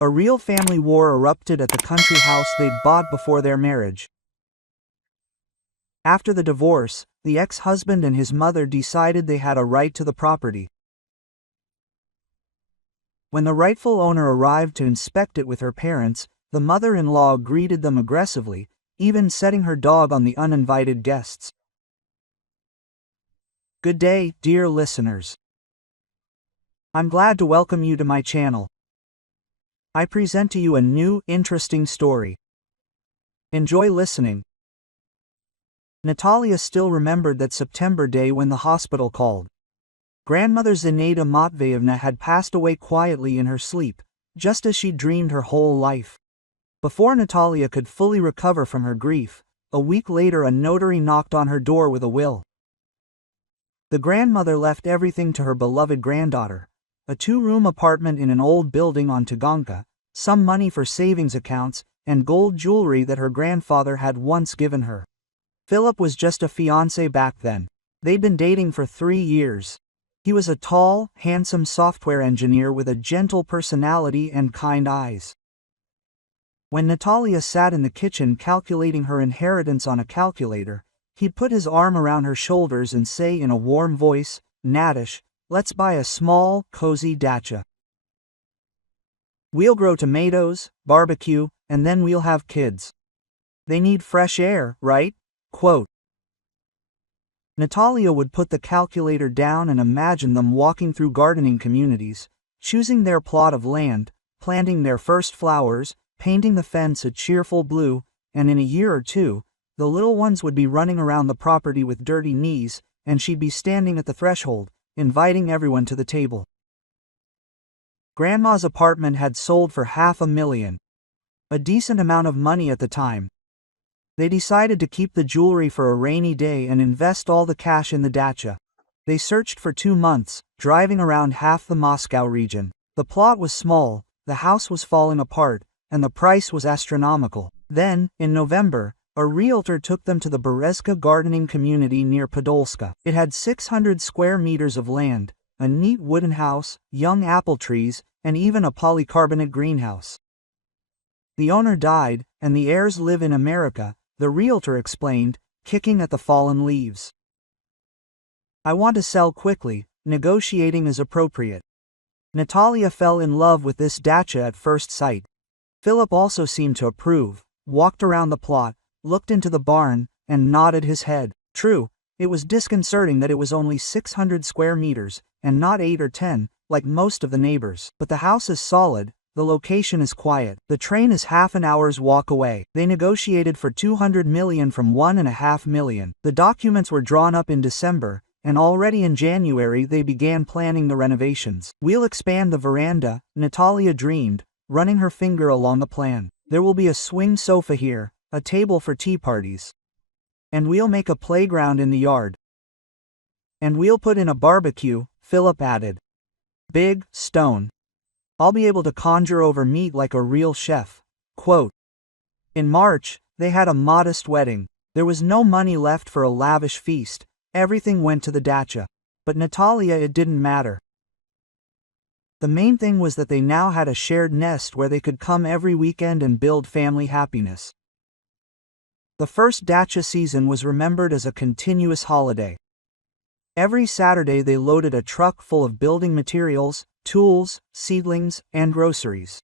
A real family war erupted at the country house they'd bought before their marriage. After the divorce, the ex-husband and his mother decided they had a right to the property. When the rightful owner arrived to inspect it with her parents, the mother-in-law greeted them aggressively, even setting her dog on the uninvited guests. Good day, dear listeners. I'm glad to welcome you to my channel. I present to you a new, interesting story. Enjoy listening. Natalia still remembered that September day when the hospital called. Grandmother Zinaida Matveyevna had passed away quietly in her sleep, just as she'd dreamed her whole life. Before Natalia could fully recover from her grief, a week later a notary knocked on her door with a will. The grandmother left everything to her beloved granddaughter: a 2-room apartment in an old building on Taganka, some money for savings accounts, and gold jewelry that her grandfather had once given her. Philip was just a fiancé back then. They'd been dating for 3 years. He was a tall, handsome software engineer with a gentle personality and kind eyes. When Natalia sat in the kitchen calculating her inheritance on a calculator, he'd put his arm around her shoulders and say in a warm voice, "Natish, let's buy a small, cozy dacha. We'll grow tomatoes, barbecue, and then we'll have kids. They need fresh air, right?" Quote. Natalia would put the calculator down and imagine them walking through gardening communities, choosing their plot of land, planting their first flowers, painting the fence a cheerful blue, and in a year or two, the little ones would be running around the property with dirty knees, and she'd be standing at the threshold, inviting everyone to the table. Grandma's apartment had sold for $500,000. A decent amount of money at the time. They decided to keep the jewelry for a rainy day and invest all the cash in the dacha. They searched for 2 months, driving around half the Moscow region. The plot was small, the house was falling apart, and the price was astronomical. Then, in November, a realtor took them to the Berezka gardening community near Podolska. It had 600 square meters of land, a neat wooden house, young apple trees, and even a polycarbonate greenhouse. The owner died, and the heirs live in America, the realtor explained, kicking at the fallen leaves. "I want to sell quickly, negotiating is appropriate." Natalia fell in love with this dacha at first sight. Philip also seemed to approve, walked around the plot, looked into the barn, and nodded his head. True, it was disconcerting that it was only 600 square meters, and not 8 or 10, like most of the neighbors. But the house is solid, the location is quiet, the train is half an hour's walk away. They negotiated for $200 million from $1.5 million. The documents were drawn up in December, and already in January they began planning the renovations. "We'll expand the veranda," Natalia dreamed, running her finger along the plan. "There will be a swing sofa here, a table for tea parties. And we'll make a playground in the yard. And we'll put in a barbecue," Philip added. "Big, stone. I'll be able to conjure over meat like a real chef." Quote. In March, they had a modest wedding. There was no money left for a lavish feast, everything went to the dacha. But Natalia, it didn't matter. The main thing was that they now had a shared nest where they could come every weekend and build family happiness. The first dacha season was remembered as a continuous holiday. Every Saturday they loaded a truck full of building materials, tools, seedlings, and groceries.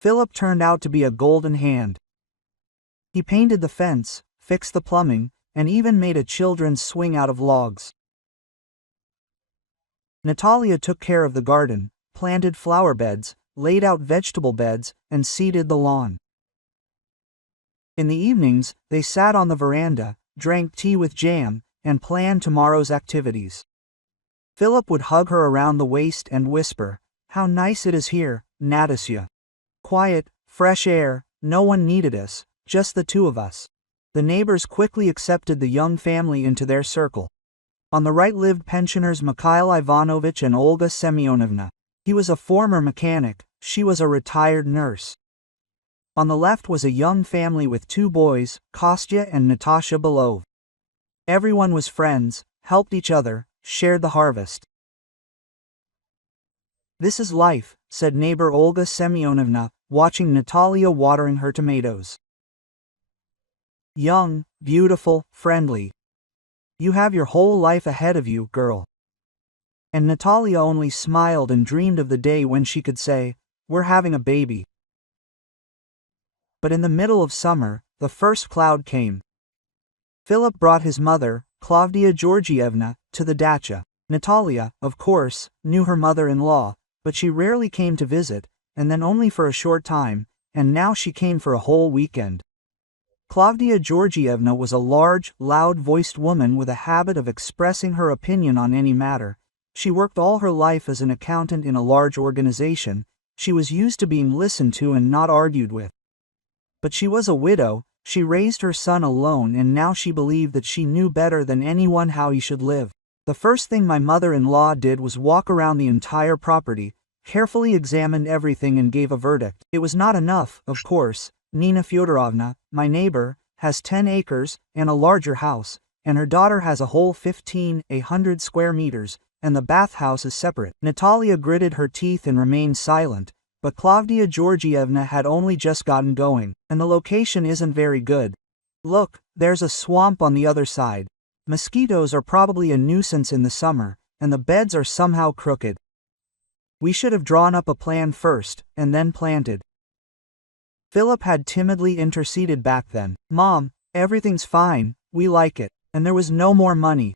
Philip turned out to be a golden hand. He painted the fence, fixed the plumbing, and even made a children's swing out of logs. Natalia took care of the garden, planted flower beds, laid out vegetable beds, and seeded the lawn. In the evenings, they sat on the veranda, drank tea with jam, and planned tomorrow's activities. Philip would hug her around the waist and whisper, "How nice it is here, Natasya. Quiet, fresh air, no one needed us, just the two of us." The neighbors quickly accepted the young family into their circle. On the right lived pensioners Mikhail Ivanovich and Olga Semyonovna. He was a former mechanic, she was a retired nurse. On the left was a young family with 2 boys, Kostya and Natasha Belov. Everyone was friends, helped each other, shared the harvest. "This is life," said neighbor Olga Semyonovna, watching Natalia watering her tomatoes. "Young, beautiful, friendly. You have your whole life ahead of you, girl." And Natalia only smiled and dreamed of the day when she could say, "We're having a baby." But in the middle of summer, the first cloud came. Philip brought his mother, Klavdia Georgievna, to the dacha. Natalia, of course, knew her mother-in-law, but she rarely came to visit, and then only for a short time, and now she came for a whole weekend. Klavdia Georgievna was a large, loud-voiced woman with a habit of expressing her opinion on any matter. She worked all her life as an accountant in a large organization. She was used to being listened to and not argued with. But she was a widow. She raised her son alone, and now she believed that she knew better than anyone how he should live. The first thing my mother-in-law did was walk around the entire property, carefully examined everything and gave a verdict. It was not enough, of course. Nina Fyodorovna, my neighbor, has 10 acres and a larger house, and her daughter has a whole 1,500 square meters, and the bathhouse is separate. Natalia gritted her teeth and remained silent, but Klavdia Georgievna had only just gotten going, and the location isn't very good. "Look, there's a swamp on the other side. Mosquitoes are probably a nuisance in the summer, and the beds are somehow crooked. We should have drawn up a plan first, and then planted." Philip had timidly interceded back then. "Mom, everything's fine, we like it, and there was no more money."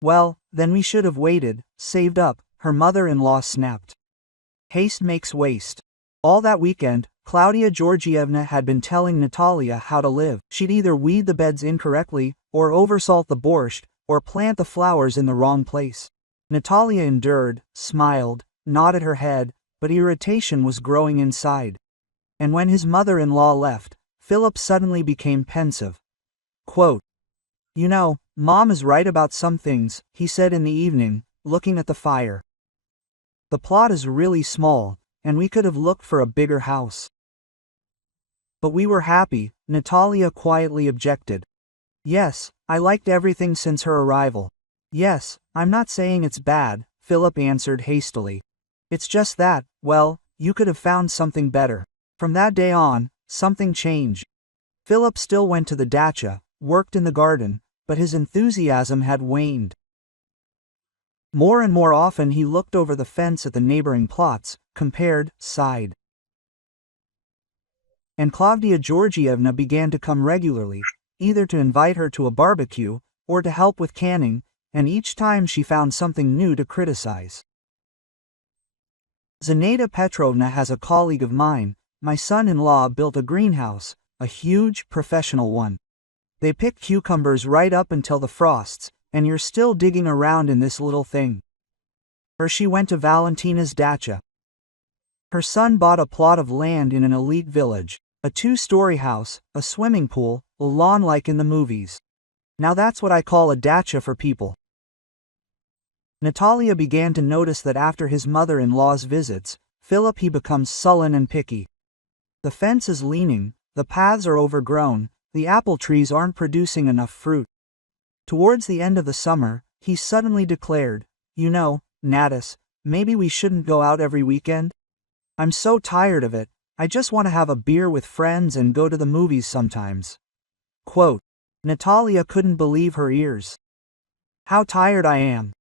"Well, then we should have waited, saved up," her mother-in-law snapped. Haste makes waste. All that weekend, Klavdia Georgievna had been telling Natalia how to live. She'd either weed the beds incorrectly, or oversalt the borscht, or plant the flowers in the wrong place. Natalia endured, smiled, nodded her head, but irritation was growing inside. And when his mother-in-law left, Philip suddenly became pensive. Quote, "You know, Mom is right about some things," he said in the evening, looking at the fire. "The plot is really small, and we could have looked for a bigger house." "But we were happy," Natalia quietly objected. "Yes, I liked everything since her arrival." "Yes, I'm not saying it's bad," Philip answered hastily. "It's just that, well, you could have found something better." From that day on, something changed. Philip still went to the dacha, worked in the garden, but his enthusiasm had waned. More and more often he looked over the fence at the neighboring plots, compared, sighed. And Klavdia Georgievna began to come regularly, either to invite her to a barbecue, or to help with canning, and each time she found something new to criticize. Zinaida Petrovna has a colleague of mine. My son-in-law built a greenhouse, a huge, professional one. They pick cucumbers right up until the frosts, and you're still digging around in this little thing. Or she went to Valentina's dacha. Her son bought a plot of land in an elite village, a 2-story house, a swimming pool, a lawn like in the movies. Now that's what I call a dacha for people. Natalia began to notice that after his mother-in-law's visits, Philip he becomes sullen and picky. The fence is leaning, the paths are overgrown, the apple trees aren't producing enough fruit. Towards the end of the summer, he suddenly declared, "You know, Natas, maybe we shouldn't go out every weekend? I'm so tired of it, I just want to have a beer with friends and go to the movies sometimes." Quote, Natalia couldn't believe her ears. "How tired I am.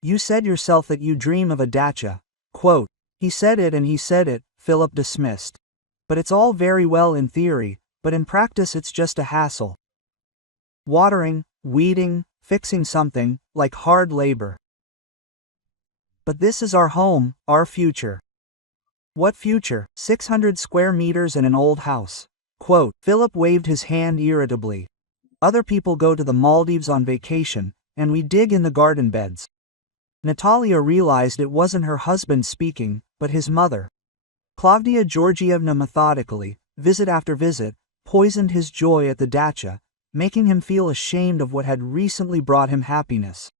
You said yourself that you dream of a dacha." Quote, he said it, Philip dismissed. "But it's all very well in theory, but in practice it's just a hassle. Watering, weeding, fixing something, like hard labor. But this is our home, our future." "What future? 600 square meters and an old house." Quote, Philip waved his hand irritably. "Other people go to the Maldives on vacation, and we dig in the garden beds." Natalia realized it wasn't her husband speaking, but his mother. Klavdia Georgievna methodically, visit after visit, poisoned his joy at the dacha, making him feel ashamed of what had recently brought him happiness.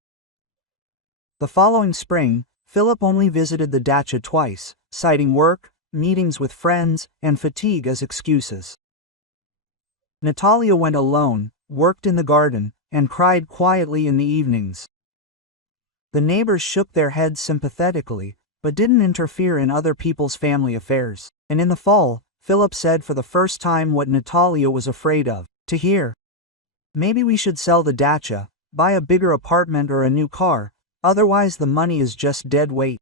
The following spring, Philip only visited the dacha twice, citing work, meetings with friends, and fatigue as excuses. Natalia went alone, worked in the garden, and cried quietly in the evenings. The neighbors shook their heads sympathetically, but didn't interfere in other people's family affairs. And in the fall, Philip said for the first time what Natalia was afraid of to hear. Maybe we should sell the dacha, buy a bigger apartment or a new car, otherwise the money is just dead weight.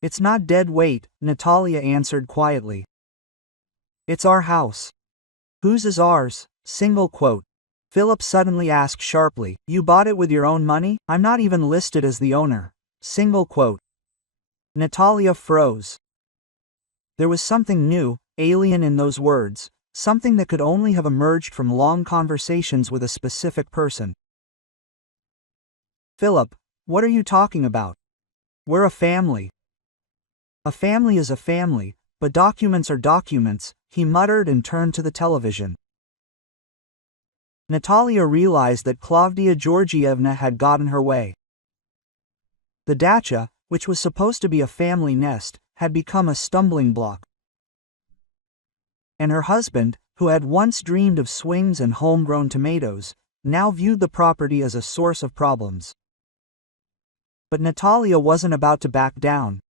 It's not dead weight, Natalia answered quietly. It's our house. Whose is ours? Single quote. Philip suddenly asked sharply, you bought it with your own money? I'm not even listed as the owner. Single quote. Natalia froze. There was something new, alien in those words, something that could only have emerged from long conversations with a specific person. Philip, what are you talking about? We're a family. A family is a family, but documents are documents, he muttered and turned to the television. Natalia realized that Klavdia Georgievna had gotten her way. The dacha, which was supposed to be a family nest, had become a stumbling block. And her husband, who had once dreamed of swings and homegrown tomatoes, now viewed the property as a source of problems. But Natalia wasn't about to back down.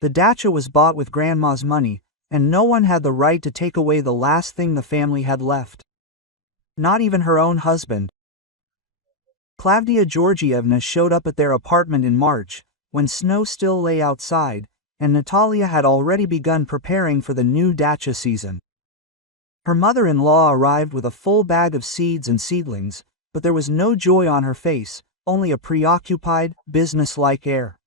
The dacha was bought with grandma's money, and no one had the right to take away the last thing the family had left. Not even her own husband. Klavdia Georgievna showed up at their apartment in March, when snow still lay outside, and Natalia had already begun preparing for the new dacha season. Her mother-in-law arrived with a full bag of seeds and seedlings, but there was no joy on her face, only a preoccupied, business-like air.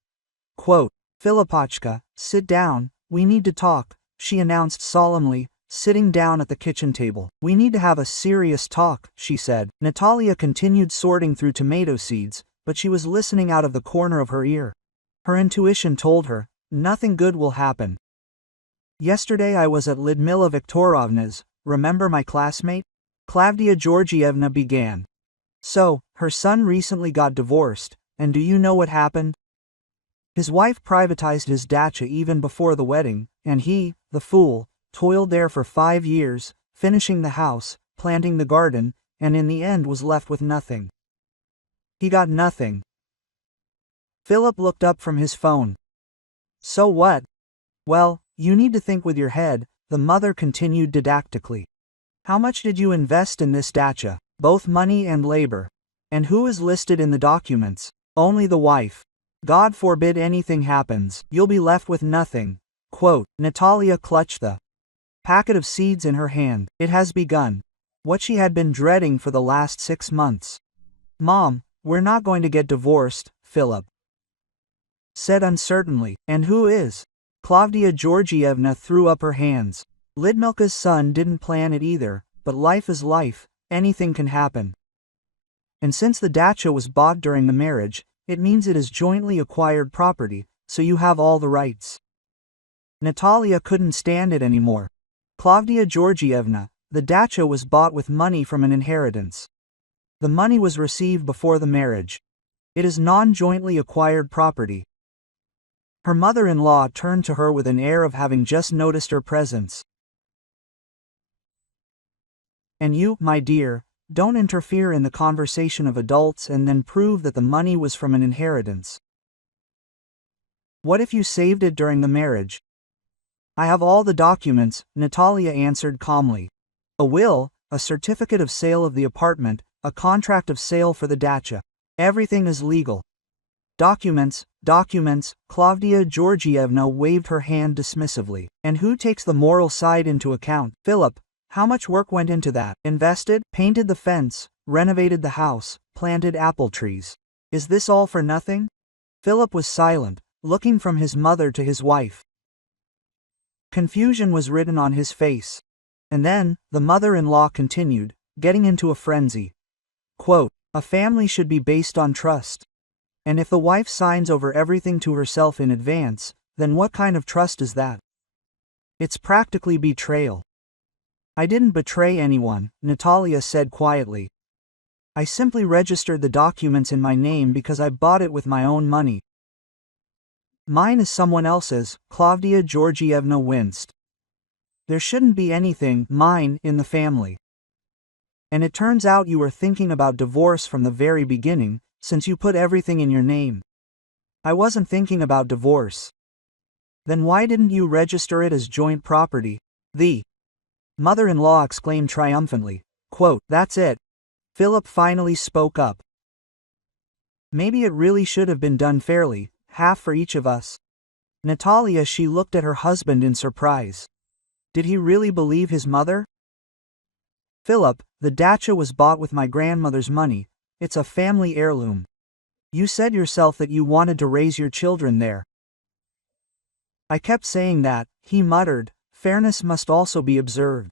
Quote, Filipochka, sit down, we need to talk, she announced solemnly, sitting down at the kitchen table. We need to have a serious talk, she said. Natalia continued sorting through tomato seeds, but she was listening out of the corner of her ear. Her intuition told her, nothing good will happen. Yesterday I was at Lyudmila Viktorovna's, remember my classmate? Klavdia Georgievna began. So, her son recently got divorced, and do you know what happened? His wife privatized his dacha even before the wedding, and he, the fool, toiled there for 5 years, finishing the house, planting the garden, and in the end was left with nothing. He got nothing. Philip looked up from his phone. So what? Well, you need to think with your head, the mother continued didactically. How much did you invest in this dacha? Both money and labor. And who is listed in the documents? Only the wife. God forbid anything happens, you'll be left with nothing. Quote, Natalia clutched the packet of seeds in her hand. It has begun. What she had been dreading for the last 6 months. Mom, we're not going to get divorced, Philip said uncertainly. And who is? Klavdia Georgievna threw up her hands. Lyudmilka's son didn't plan it either, but life is life, anything can happen. And since the dacha was bought during the marriage, it means it is jointly acquired property, so you have all the rights. Natalia couldn't stand it anymore. Klavdia Georgievna, the dacha was bought with money from an inheritance. The money was received before the marriage. It is non-jointly acquired property. Her mother-in-law turned to her with an air of having just noticed her presence. And you, my dear, don't interfere in the conversation of adults and then prove that the money was from an inheritance. What if you saved it during the marriage? I have all the documents, Natalia answered calmly. A will, a certificate of sale of the apartment, a contract of sale for the dacha. Everything is legal. Documents, Klavdia Georgievna waved her hand dismissively. And who takes the moral side into account? Philip. How much work went into that? Invested, painted the fence, renovated the house, planted apple trees. Is this all for nothing? Philip was silent, looking from his mother to his wife. Confusion was written on his face. And then, the mother-in-law continued, getting into a frenzy. Quote, a family should be based on trust. And if the wife signs over everything to herself in advance, then what kind of trust is that? It's practically betrayal. I didn't betray anyone, Natalia said quietly. I simply registered the documents in my name because I bought it with my own money. Mine is someone else's, Klavdia Georgievna winced. There shouldn't be anything mine in the family. And it turns out you were thinking about divorce from the very beginning, since you put everything in your name. I wasn't thinking about divorce. Then why didn't you register it as joint property? The mother-in-law exclaimed triumphantly. Quote, "That's it." Philip finally spoke up. "Maybe it really should have been done fairly, half for each of us." Natalia, she looked at her husband in surprise. Did he really believe his mother? "Philip, the dacha was bought with my grandmother's money. It's a family heirloom. You said yourself that you wanted to raise your children there." "I kept saying that," he muttered. "Fairness must also be observed."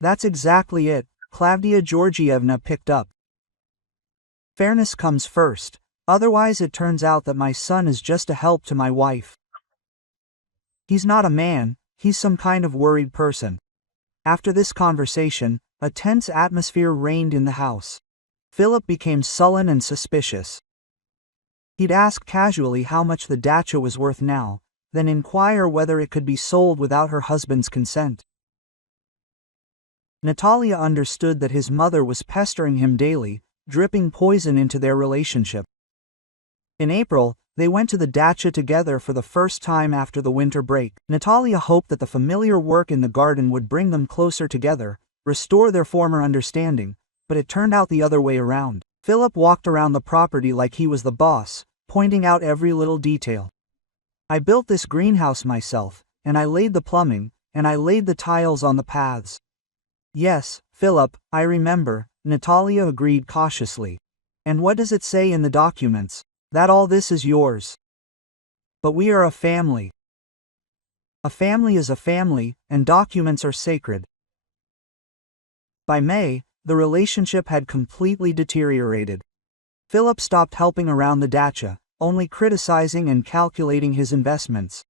"That's exactly it," Klavdia Georgievna picked up. "Fairness comes first. Otherwise it turns out that my son is just a help to my wife. He's not a man, he's some kind of worried person." After this conversation, a tense atmosphere reigned in the house. Philip became sullen and suspicious. He'd ask casually how much the dacha was worth now, then inquire whether it could be sold without her husband's consent. Natalia understood that his mother was pestering him daily, dripping poison into their relationship. In April, they went to the dacha together for the first time after the winter break. Natalia hoped that the familiar work in the garden would bring them closer together, restore their former understanding, but it turned out the other way around. Philip walked around the property like he was the boss, pointing out every little detail. "I built this greenhouse myself, and I laid the plumbing, and I laid the tiles on the paths." "Yes, Philip, I remember," Natalia agreed cautiously. "And what does it say in the documents? That all this is yours?" "But we are a family." "A family is a family, and documents are sacred." By May, the relationship had completely deteriorated. Philip stopped helping around the dacha, only criticizing and calculating his investments.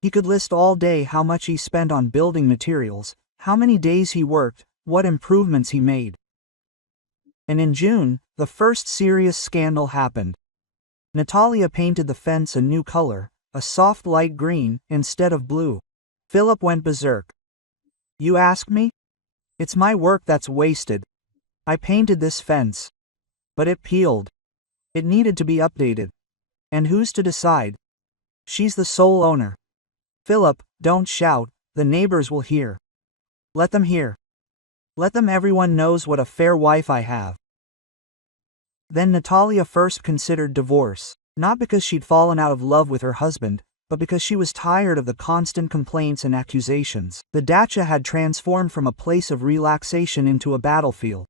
He could list all day how much he spent on building materials, how many days he worked, what improvements he made. And in June, the first serious scandal happened. Natalia painted the fence a new color, a soft light green, instead of blue. Philip went berserk. "You ask me? It's my work that's wasted. I painted this fence. But it peeled. It needed to be updated. And who's to decide? She's the sole owner." "Philip, don't shout, the neighbors will hear." "Let them hear. Let them, everyone knows what a fair wife I have." Then Natalia first considered divorce, not because she'd fallen out of love with her husband, but because she was tired of the constant complaints and accusations. The dacha had transformed from a place of relaxation into a battlefield.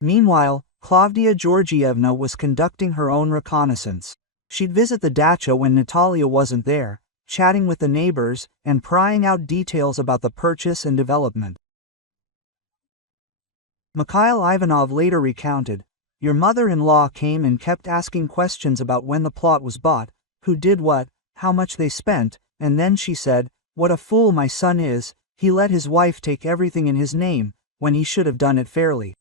Meanwhile, Klavdia Georgievna was conducting her own reconnaissance. She'd visit the dacha when Natalia wasn't there, chatting with the neighbors, and prying out details about the purchase and development. Mikhail Ivanov later recounted, "Your mother-in-law came and kept asking questions about when the plot was bought, who did what, how much they spent, and then she said, 'What a fool my son is, he let his wife take everything in his name, when he should have done it fairly.'"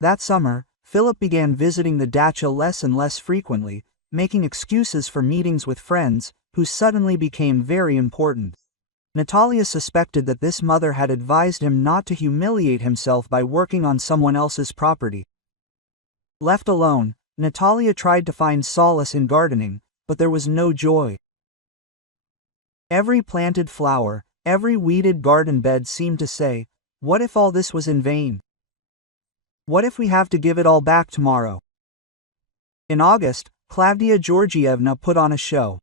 That summer, Philip began visiting the dacha less and less frequently, making excuses for meetings with friends, who suddenly became very important. Natalia suspected that this mother had advised him not to humiliate himself by working on someone else's property. Left alone, Natalia tried to find solace in gardening, but there was no joy. Every planted flower, every weeded garden bed seemed to say, "What if all this was in vain? What if we have to give it all back tomorrow?" In August, Klavdia Georgievna put on a show.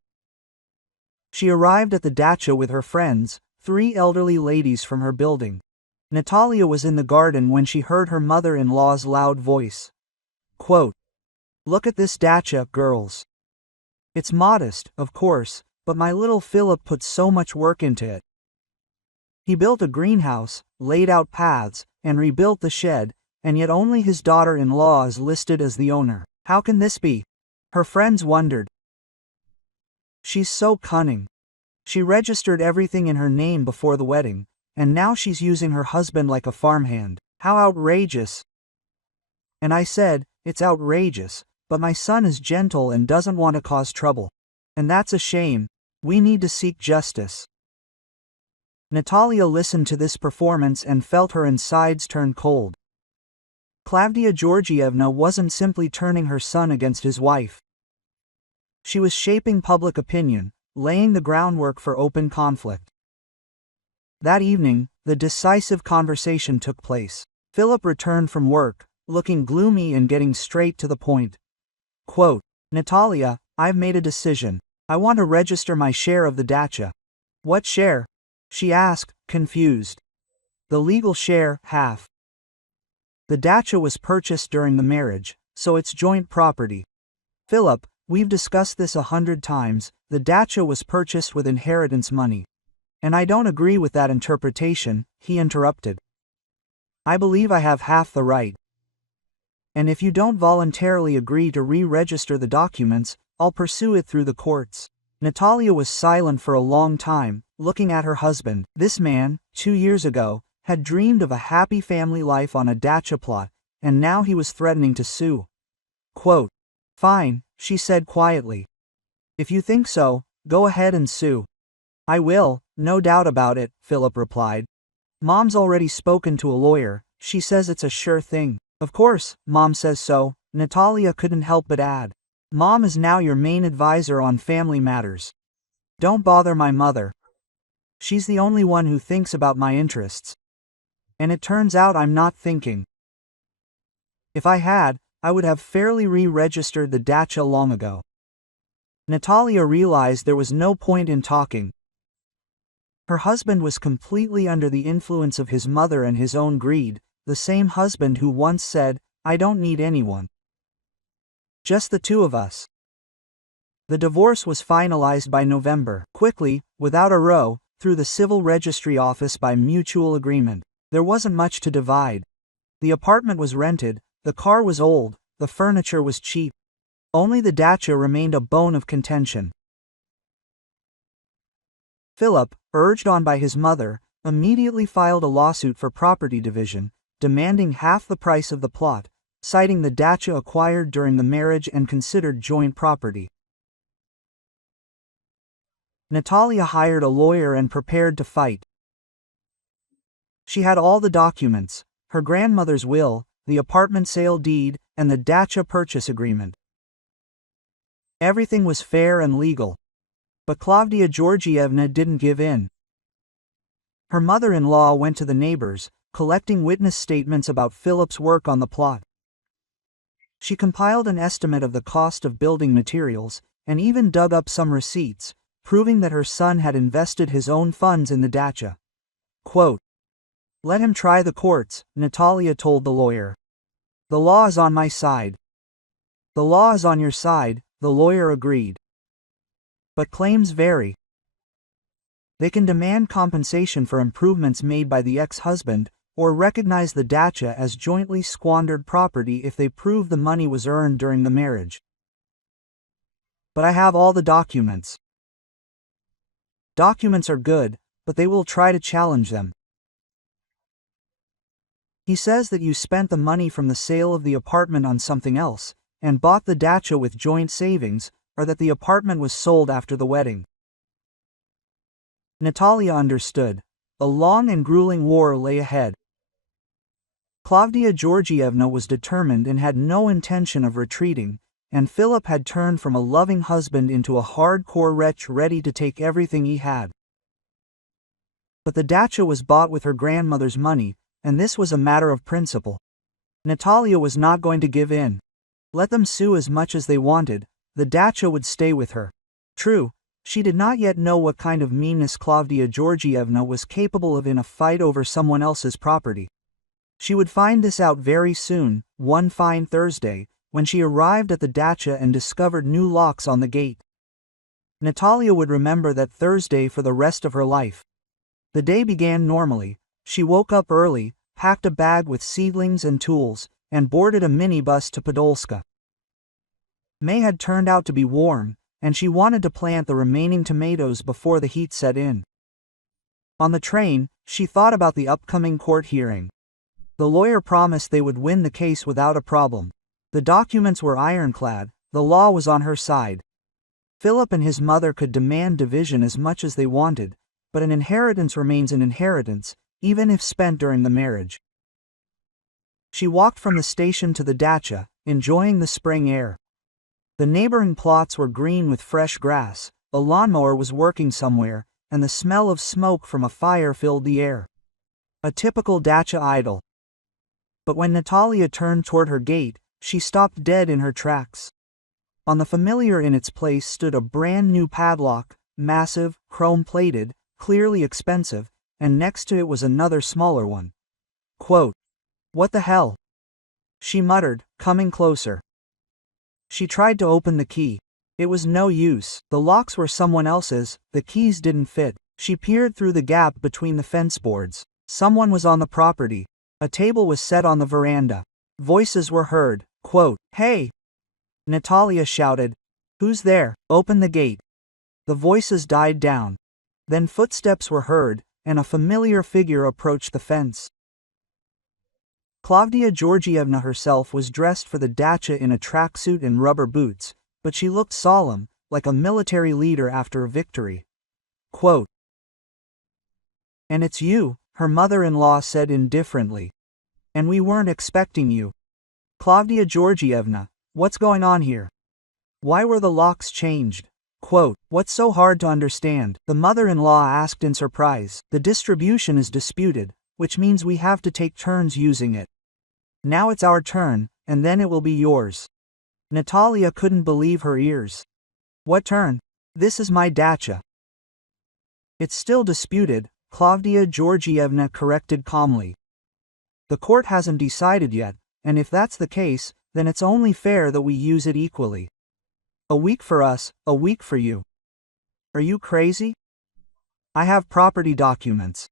She arrived at the dacha with her friends, 3 elderly ladies from her building. Natalia was in the garden when she heard her mother-in-law's loud voice. Quote, "Look at this dacha, girls. It's modest, of course, but my little Philip put so much work into it. He built a greenhouse, laid out paths, and rebuilt the shed, and yet only his daughter-in-law is listed as the owner. How can this be?" Her friends wondered. "She's so cunning. She registered everything in her name before the wedding, and now she's using her husband like a farmhand. How outrageous." And I said, "It's outrageous, but my son is gentle and doesn't want to cause trouble. And that's a shame. We need to seek justice." Natalia listened to this performance and felt her insides turn cold. Klavdia Georgievna wasn't simply turning her son against his wife. She was shaping public opinion, laying the groundwork for open conflict. That evening, the decisive conversation took place. Philip returned from work, looking gloomy and getting straight to the point. Quote, "Natalia, I've made a decision. I want to register my share of the dacha." "What share?" she asked, confused. "The legal share, half. The dacha was purchased during the marriage, so it's joint property." "Philip, we've discussed this 100 times, the dacha was purchased with inheritance money. And I don't agree with that interpretation," he interrupted. "I believe I have half the right. And if you don't voluntarily agree to re-register the documents, I'll pursue it through the courts." Natalia was silent for a long time, looking at her husband. This man, 2 years ago, had dreamed of a happy family life on a dacha plot, and now he was threatening to sue. Quote, "Fine," she said quietly. "If you think so, go ahead and sue." "I will, no doubt about it," Philip replied. "Mom's already spoken to a lawyer, she says it's a sure thing." "Of course, Mom says so," Natalia couldn't help but add. "Mom is now your main advisor on family matters. Don't bother my mother. She's the only one who thinks about my interests. And it turns out I'm not thinking. If I had, I would have fairly re-registered the dacha long ago." Natalia realized there was no point in talking. Her husband was completely under the influence of his mother and his own greed, the same husband who once said, "I don't need anyone. Just the two of us." The divorce was finalized by November, quickly, without a row, through the civil registry office by mutual agreement. There wasn't much to divide. The apartment was rented, the car was old, the furniture was cheap. Only the dacha remained a bone of contention. Philip, urged on by his mother, immediately filed a lawsuit for property division, demanding half the price of the plot, citing the dacha acquired during the marriage and considered joint property. Natalia hired a lawyer and prepared to fight. She had all the documents, her grandmother's will, the apartment sale deed, and the dacha purchase agreement. Everything was fair and legal. But Klavdia Georgievna didn't give in. Her mother-in-law went to the neighbors, collecting witness statements about Philip's work on the plot. She compiled an estimate of the cost of building materials, and even dug up some receipts, proving that her son had invested his own funds in the dacha. Quote, "Let him try the courts," Natalia told the lawyer. "The law is on my side." "The law is on your side," the lawyer agreed. "But claims vary. They can demand compensation for improvements made by the ex-husband, or recognize the dacha as jointly squandered property if they prove the money was earned during the marriage. But I have all the documents." "Documents are good, but they will try to challenge them. He says that you spent the money from the sale of the apartment on something else, and bought the dacha with joint savings, or that the apartment was sold after the wedding." Natalia understood. A long and grueling war lay ahead. Klavdia Georgievna was determined and had no intention of retreating, and Philip had turned from a loving husband into a hardcore wretch ready to take everything he had. But the dacha was bought with her grandmother's money, and this was a matter of principle. Natalia was not going to give in. Let them sue as much as they wanted, the dacha would stay with her. True, she did not yet know what kind of meanness Klavdia Georgievna was capable of in a fight over someone else's property. She would find this out very soon, one fine Thursday, when she arrived at the dacha and discovered new locks on the gate. Natalia would remember that Thursday for the rest of her life. The day began normally. She woke up early, packed a bag with seedlings and tools, and boarded a minibus to Podolska. May had turned out to be warm, and she wanted to plant the remaining tomatoes before the heat set in. On the train, she thought about the upcoming court hearing. The lawyer promised they would win the case without a problem. The documents were ironclad, the law was on her side. Philip and his mother could demand division as much as they wanted, but an inheritance remains an inheritance, even if spent during the marriage. She walked from the station to the dacha, enjoying the spring air. The neighboring plots were green with fresh grass, a lawnmower was working somewhere, and the smell of smoke from a fire filled the air. A typical dacha idyll. But when Natalia turned toward her gate, she stopped dead in her tracks. On the familiar in its place stood a brand new padlock, massive, chrome-plated, clearly expensive, and next to it was another smaller one. Quote, "What the hell?" she muttered, coming closer. She tried to open the key. It was no use. The locks were someone else's, the keys didn't fit. She peered through the gap between the fence boards. Someone was on the property. A table was set on the veranda. Voices were heard. Quote, "Hey!" Natalia shouted. "Who's there? Open the gate." The voices died down. Then footsteps were heard, and a familiar figure approached the fence. Klavdia Georgievna herself was dressed for the dacha in a tracksuit and rubber boots, but she looked solemn, like a military leader after a victory. Quote, "And it's you," her mother-in-law said indifferently. "And we weren't expecting you. Klavdia Georgievna, what's going on here? Why were the locks changed?" Quote, "What's so hard to understand?" the mother-in-law asked in surprise. "The distribution is disputed, which means we have to take turns using it. Now it's our turn, and then it will be yours." Natalia couldn't believe her ears. "What turn? This is my dacha." "It's still disputed," Klavdia Georgievna corrected calmly. "The court hasn't decided yet, and if that's the case, then it's only fair that we use it equally. A week for us, a week for you. Are you crazy? I have property documents."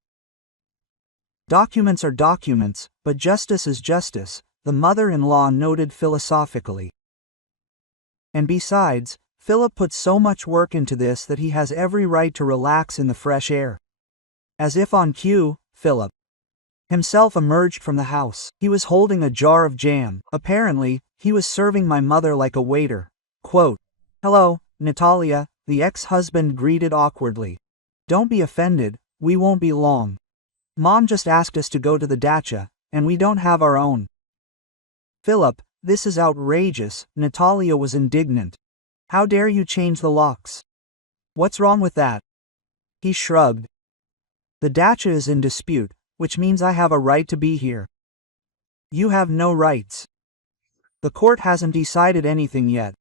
"Documents are documents, but justice is justice," the mother-in-law noted philosophically. "And besides, Philip put so much work into this that he has every right to relax in the fresh air." As if on cue, Philip himself emerged from the house. He was holding a jar of jam. Apparently, he was serving my mother like a waiter. Quote, "Hello, Natalia," the ex-husband greeted awkwardly. "Don't be offended, we won't be long. Mom just asked us to go to the dacha, and we don't have our own." "Philip, this is outrageous," Natalia was indignant. "How dare you change the locks? What's wrong with that?" He shrugged. "The dacha is in dispute, which means I have a right to be here." "You have no rights. The court hasn't decided anything yet.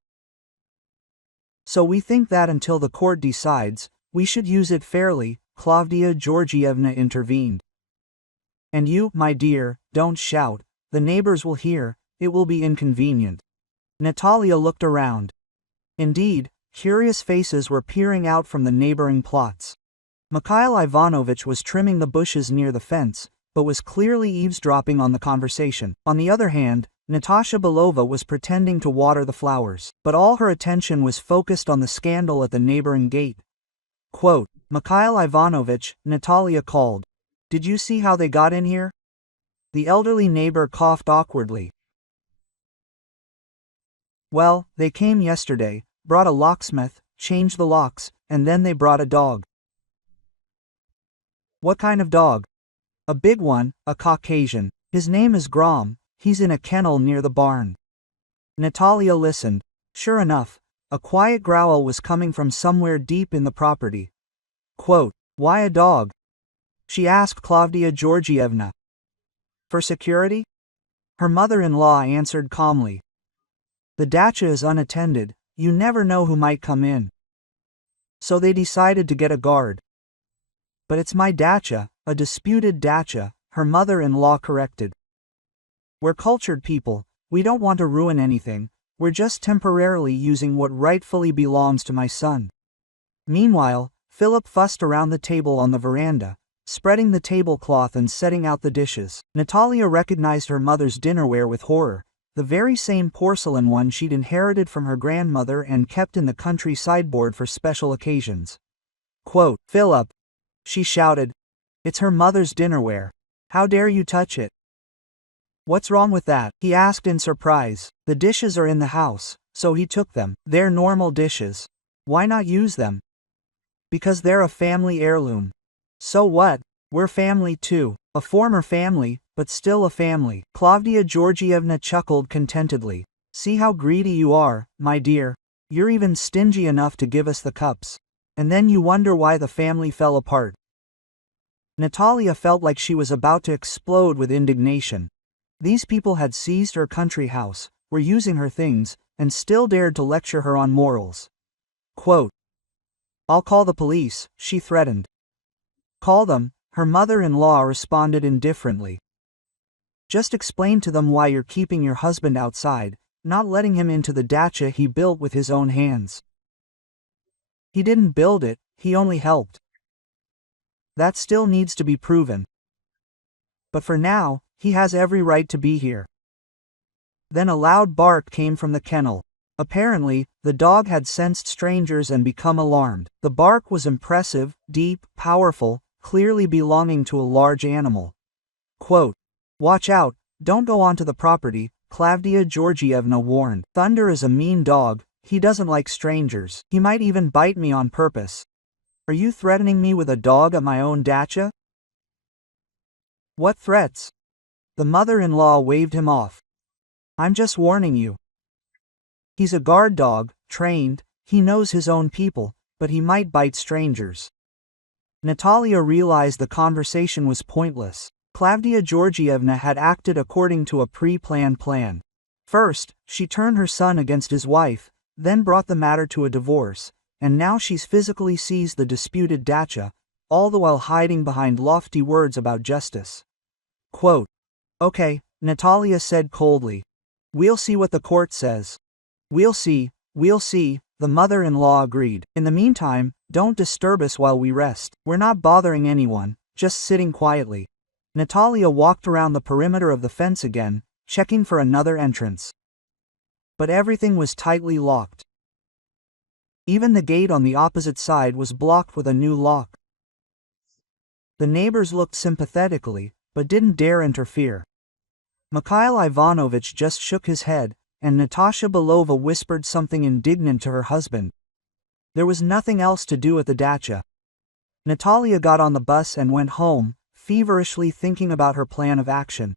So we think that until the court decides, we should use it fairly," Klavdia Georgievna intervened. "And you, my dear, don't shout, the neighbors will hear, it will be inconvenient." Natalia looked around. Indeed, curious faces were peering out from the neighboring plots. Mikhail Ivanovich was trimming the bushes near the fence, but was clearly eavesdropping on the conversation. On the other hand, Natasha Belova was pretending to water the flowers, but all her attention was focused on the scandal at the neighboring gate. Quote, "Mikhail Ivanovich," Natalia called. "Did you see how they got in here?" The elderly neighbor coughed awkwardly. "Well, they came yesterday, brought a locksmith, changed the locks, and then they brought a dog." "What kind of dog?" "A big one, a Caucasian. His name is Grom, he's in a kennel near the barn." Natalia listened. Sure enough, a quiet growl was coming from somewhere deep in the property. Quote, "Why a dog?" she asked Klavdia Georgievna. "For security?" her mother-in-law answered calmly. "The dacha is unattended, you never know who might come in. So they decided to get a guard." "But it's my dacha, a disputed dacha," her mother-in-law corrected. "We're cultured people, we don't want to ruin anything, we're just temporarily using what rightfully belongs to my son." Meanwhile, Philip fussed around the table on the veranda, spreading the tablecloth and setting out the dishes. Natalia recognized her mother's dinnerware with horror, the very same porcelain one she'd inherited from her grandmother and kept in the country sideboard for special occasions. Quote, "Philip," she shouted. "It's her mother's dinnerware. How dare you touch it?" "What's wrong with that?" he asked in surprise. "The dishes are in the house, so he took them. They're normal dishes. Why not use them?" "Because they're a family heirloom." "So what? We're family too. A former family, but still a family." Klavdia Georgievna chuckled contentedly. "See how greedy you are, my dear. You're even stingy enough to give us the cups. And then you wonder why the family fell apart. Natalia felt like she was about to explode with indignation. These people had seized her country house, were using her things, and still dared to lecture her on morals. Quote, "I'll call the police," she threatened. "Call them," her mother-in-law responded indifferently. "Just explain to them why you're keeping your husband outside, not letting him into the dacha he built with his own hands. He didn't build it, he only helped. That still needs to be proven. But for now, he has every right to be here." Then a loud bark came from the kennel. Apparently, the dog had sensed strangers and become alarmed. The bark was impressive, deep, powerful, clearly belonging to a large animal. Quote, "Watch out, don't go onto the property," Klavdia Georgievna warned. "Thunder is a mean dog, he doesn't like strangers. He might even bite me on purpose. Are you threatening me with a dog at my own dacha?" "What threats?" The mother-in-law waved him off. "I'm just warning you. He's a guard dog, trained, he knows his own people, but he might bite strangers." Natalia realized the conversation was pointless. Klavdia Georgievna had acted according to a pre-planned plan. First, she turned her son against his wife, then brought the matter to a divorce, and now she's physically seized the disputed dacha, all the while hiding behind lofty words about justice. Quote, "Okay," Natalia said coldly. "We'll see what the court says." We'll see," the mother-in-law agreed. "In the meantime, don't disturb us while we rest. We're not bothering anyone, just sitting quietly." Natalia walked around the perimeter of the fence again, checking for another entrance. But everything was tightly locked. Even the gate on the opposite side was blocked with a new lock. The neighbors looked sympathetically, but didn't dare interfere. Mikhail Ivanovich just shook his head, and Natasha Belova whispered something indignant to her husband. There was nothing else to do at the dacha. Natalia got on the bus and went home, feverishly thinking about her plan of action.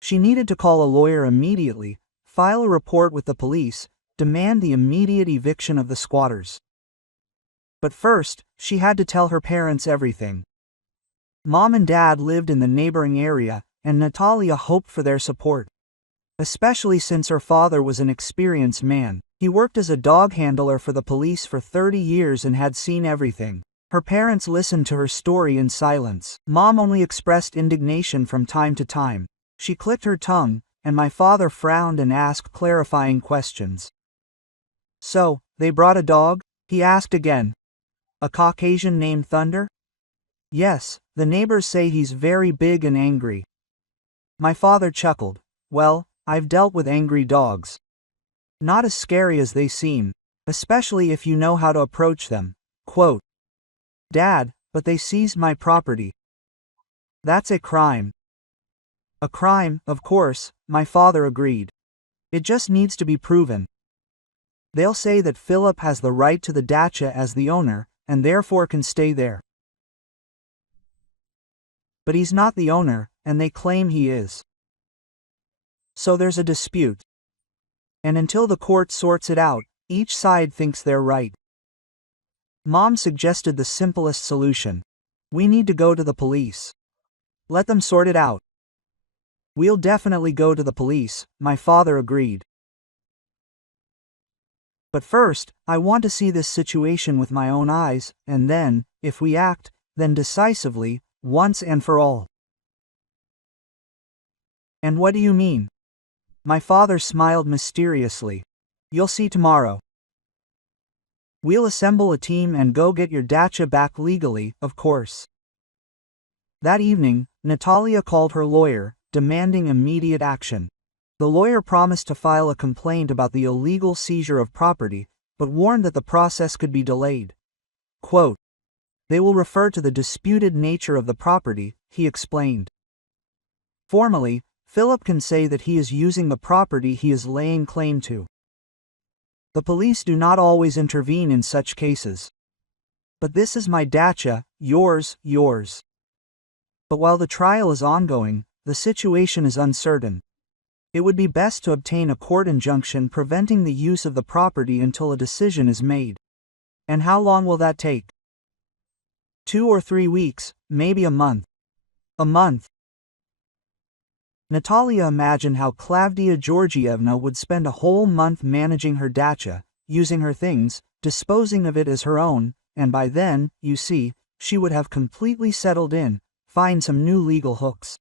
She needed to call a lawyer immediately, file a report with the police, demand the immediate eviction of the squatters. But first, she had to tell her parents everything. Mom and Dad lived in the neighboring area, and Natalia hoped for their support. Especially since her father was an experienced man. He worked as a dog handler for the police for 30 years and had seen everything. Her parents listened to her story in silence. Mom only expressed indignation from time to time. She clicked her tongue, and my father frowned and asked clarifying questions. "So, they brought a dog?" he asked again. "A Caucasian named Thunder?" "Yes, the neighbors say he's very big and angry." My father chuckled. "Well, I've dealt with angry dogs. Not as scary as they seem, especially if you know how to approach them." Quote, "Dad, but they seized my property." "That's a crime." "A crime, of course," my father agreed. "It just needs to be proven. They'll say that Philip has the right to the dacha as the owner, and therefore can stay there. But he's not the owner, and they claim he is. So there's a dispute. And until the court sorts it out, each side thinks they're right. Mom suggested the simplest solution. We need to go to the police. Let them sort it out. We'll definitely go to the police, my father agreed. But first, I want to see this situation with my own eyes, and then, if we act, then decisively, once and for all. And what do you mean? My father smiled mysteriously. You'll see tomorrow. We'll assemble a team and go get your dacha back legally, of course. That evening, Natalia called her lawyer, demanding immediate action. The lawyer promised to file a complaint about the illegal seizure of property, but warned that the process could be delayed. Quote, "They will refer to the disputed nature of the property," he explained. Formally, Philip can say that he is using the property he is laying claim to. The police do not always intervene in such cases. But this is my dacha, yours. But while the trial is ongoing, the situation is uncertain. It would be best to obtain a court injunction preventing the use of the property until a decision is made. And how long will that take? 2 or 3 weeks, maybe a month. A month. Natalia imagined how Klavdia Georgievna would spend a whole month managing her dacha, using her things, disposing of it as her own, and by then, you see, she would have completely settled in, find some new legal hooks.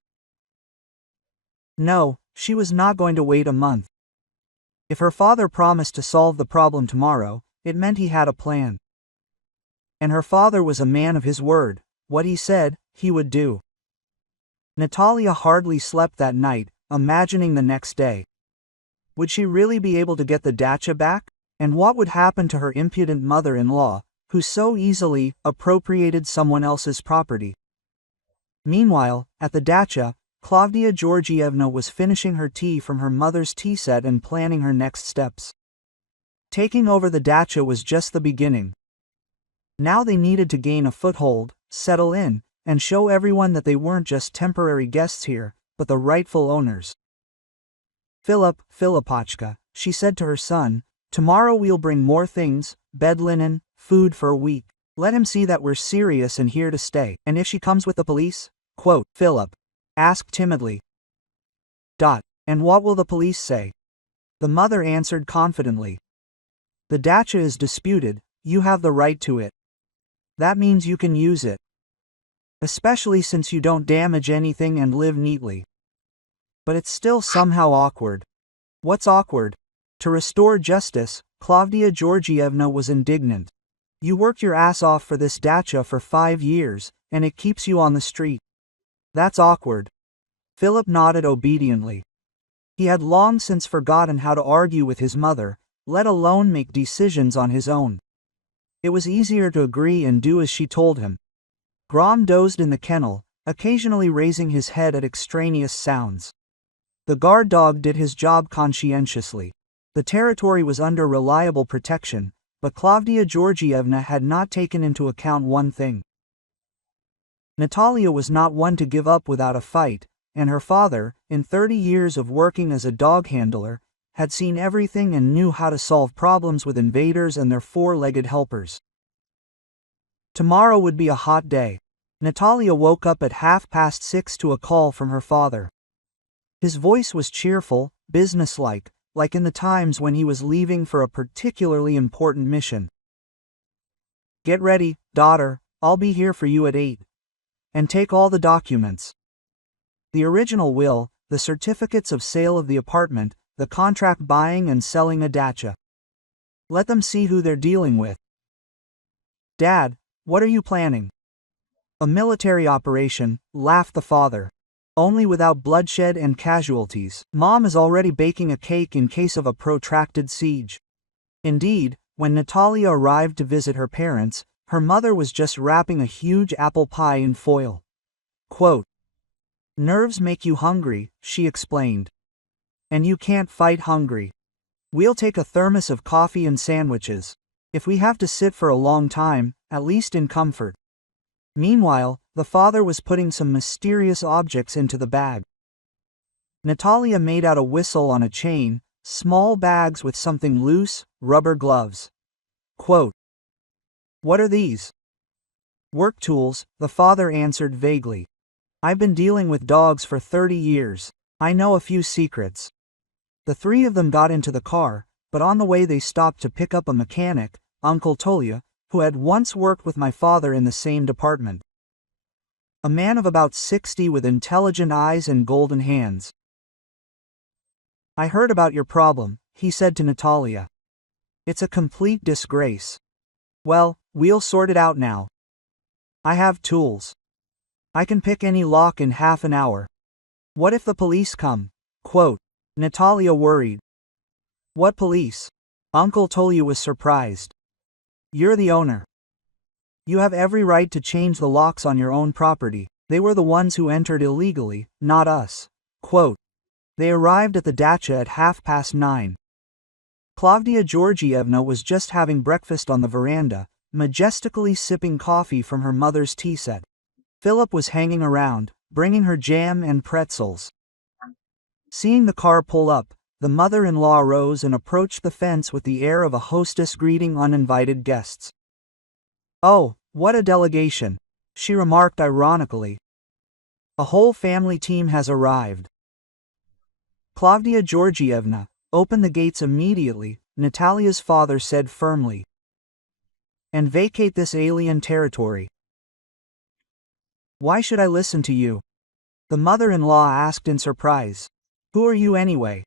No, she was not going to wait a month. If her father promised to solve the problem tomorrow, it meant he had a plan. And her father was a man of his word. What he said, he would do. Natalia hardly slept that night, imagining the next day. Would she really be able to get the dacha back? And what would happen to her impudent mother-in-law, who so easily appropriated someone else's property? Meanwhile, at the dacha, Klavdia Georgievna was finishing her tea from her mother's tea set and planning her next steps. Taking over the dacha was just the beginning. Now they needed to gain a foothold, settle in, and show everyone that they weren't just temporary guests here, but the rightful owners. Filipachka, she said to her son, tomorrow we'll bring more things, bed linen, food for a week. Let him see that we're serious and here to stay. And if she comes with the police? Philip asked timidly. And what will the police say? The mother answered confidently. The dacha is disputed, you have the right to it. That means you can use it. Especially since you don't damage anything and live neatly. But it's still somehow awkward. What's awkward? To restore justice, Klavdia Georgievna was indignant. You worked your ass off for this dacha for 5 years, and it keeps you on the street. That's awkward. Philip nodded obediently. He had long since forgotten how to argue with his mother, let alone make decisions on his own. It was easier to agree and do as she told him. Grom dozed in the kennel, occasionally raising his head at extraneous sounds. The guard dog did his job conscientiously. The territory was under reliable protection, but Klavdia Georgievna had not taken into account one thing. Natalia was not one to give up without a fight, and her father, in 30 years of working as a dog handler, had seen everything and knew how to solve problems with invaders and their four-legged helpers. Tomorrow would be a hot day. Natalia woke up at 6:30 to a call from her father. His voice was cheerful, businesslike, like in the times when he was leaving for a particularly important mission. Get ready, daughter, I'll be here for you at 8. And take all the documents. The original will, the certificates of sale of the apartment, the contract buying and selling a dacha. Let them see who they're dealing with. Dad, what are you planning? A military operation, laughed the father. Only without bloodshed and casualties. Mom is already baking a cake in case of a protracted siege. Indeed, when Natalia arrived to visit her parents, her mother was just wrapping a huge apple pie in foil. Nerves make you hungry, she explained. And you can't fight hungry. We'll take a thermos of coffee and sandwiches. If we have to sit for a long time, at least in comfort. Meanwhile, the father was putting some mysterious objects into the bag. Natalia made out a whistle on a chain, small bags with something loose, rubber gloves. What are these? Work tools, the father answered vaguely. I've been dealing with dogs for 30 years. I know a few secrets. The 3 of them got into the car, but on the way they stopped to pick up a mechanic, Uncle Tolya, who had once worked with my father in the same department. A man of about 60 with intelligent eyes and golden hands. I heard about your problem, he said to Natalia. It's a complete disgrace. Well, we'll sort it out now. I have tools. I can pick any lock in half an hour. What if the police come? Natalia worried. What police? Uncle Tolya was surprised. You're the owner. You have every right to change the locks on your own property. They were the ones who entered illegally, not us. They arrived at the dacha at 9:30. Klavdia Georgievna was just having breakfast on the veranda, majestically sipping coffee from her mother's tea set. Philip was hanging around, bringing her jam and pretzels. Seeing the car pull up, the mother-in-law rose and approached the fence with the air of a hostess greeting uninvited guests. "Oh, what a delegation," she remarked ironically. "A whole family team has arrived." "Klavdia Georgievna, open the gates immediately," Natalia's father said firmly. "And vacate this alien territory." "Why should I listen to you?" the mother-in-law asked in surprise. "Who are you anyway?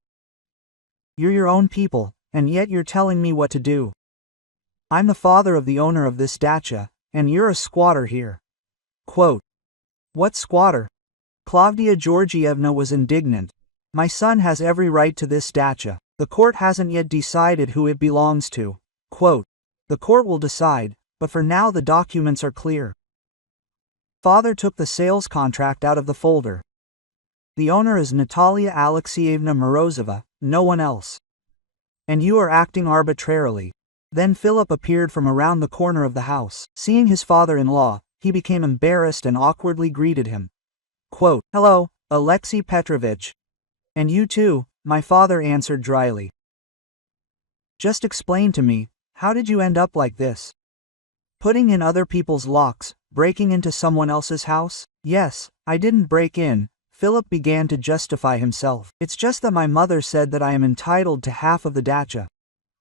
You're your own people, and yet you're telling me what to do. I'm the father of the owner of this dacha, and you're a squatter here." Quote, "What squatter?" Klavdia Georgievna was indignant. "My son has every right to this dacha. The court hasn't yet decided who it belongs to." Quote, "The court will decide, but for now the documents are clear." Father took the sales contract out of the folder. "The owner is Natalia Alexeyevna Morozova, no one else. And you are acting arbitrarily." Then Philip appeared from around the corner of the house. Seeing his father-in-law, he became embarrassed and awkwardly greeted him. Quote, "Hello, Alexei Petrovich." "And you too," my father answered dryly. "Just explain to me, how did you end up like this? Putting in other people's locks, breaking into someone else's house?" "Yes, I didn't break in," Philip began to justify himself. "It's just that my mother said that I am entitled to half of the dacha.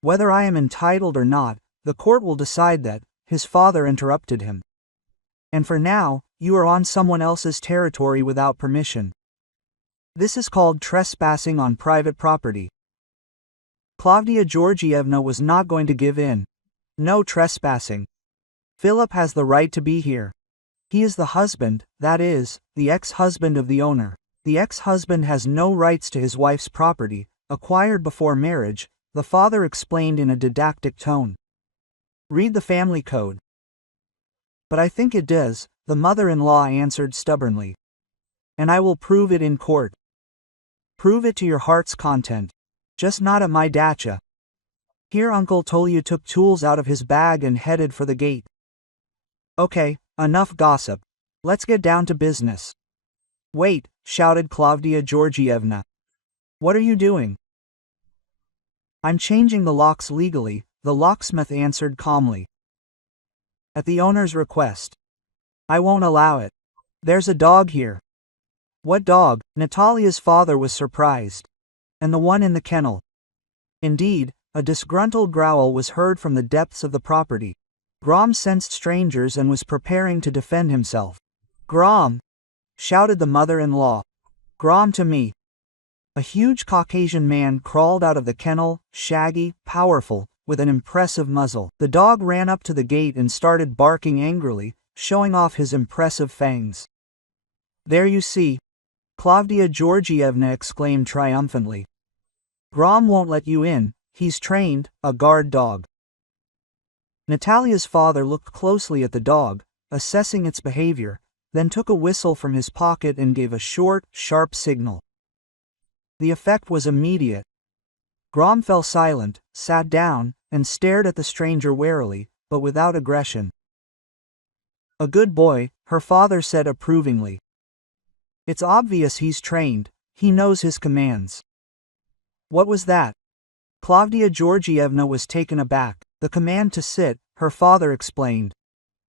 Whether I am entitled or not, the court will decide that," his father interrupted him. "And for now, you are on someone else's territory without permission. This is called trespassing on private property." Klavdia Georgievna was not going to give in. "No trespassing. Philip has the right to be here. He is the husband, that is, the ex-husband of the owner. The ex-husband has no rights to his wife's property, acquired before marriage," the father explained in a didactic tone. "Read the family code." "But I think it does," the mother-in-law answered stubbornly. "And I will prove it in court." "Prove it to your heart's content. Just not at my dacha." Here Uncle Tolya took tools out of his bag and headed for the gate. "Okay, enough gossip. Let's get down to business." "Wait," shouted Klavdia Georgievna. "What are you doing?" "I'm changing the locks legally," the locksmith answered calmly. "At the owner's request. I won't allow it. There's a dog here." "What dog?" Natalia's father was surprised. "And the one in the kennel." Indeed, a disgruntled growl was heard from the depths of the property. Grom sensed strangers and was preparing to defend himself. "Grom!" shouted the mother-in-law. "Grom to me." A huge Caucasian man crawled out of the kennel, shaggy, powerful, with an impressive muzzle. The dog ran up to the gate and started barking angrily, showing off his impressive fangs. "There you see," Klavdia Georgievna exclaimed triumphantly. "Grom won't let you in, he's trained, a guard dog." Natalia's father looked closely at the dog, assessing its behavior, then took a whistle from his pocket and gave a short, sharp signal. The effect was immediate. Grom fell silent, sat down, and stared at the stranger warily, but without aggression. "A good boy," her father said approvingly. "It's obvious he's trained, he knows his commands." "What was that?" Klavdia Georgievna was taken aback. "The command to sit," her father explained.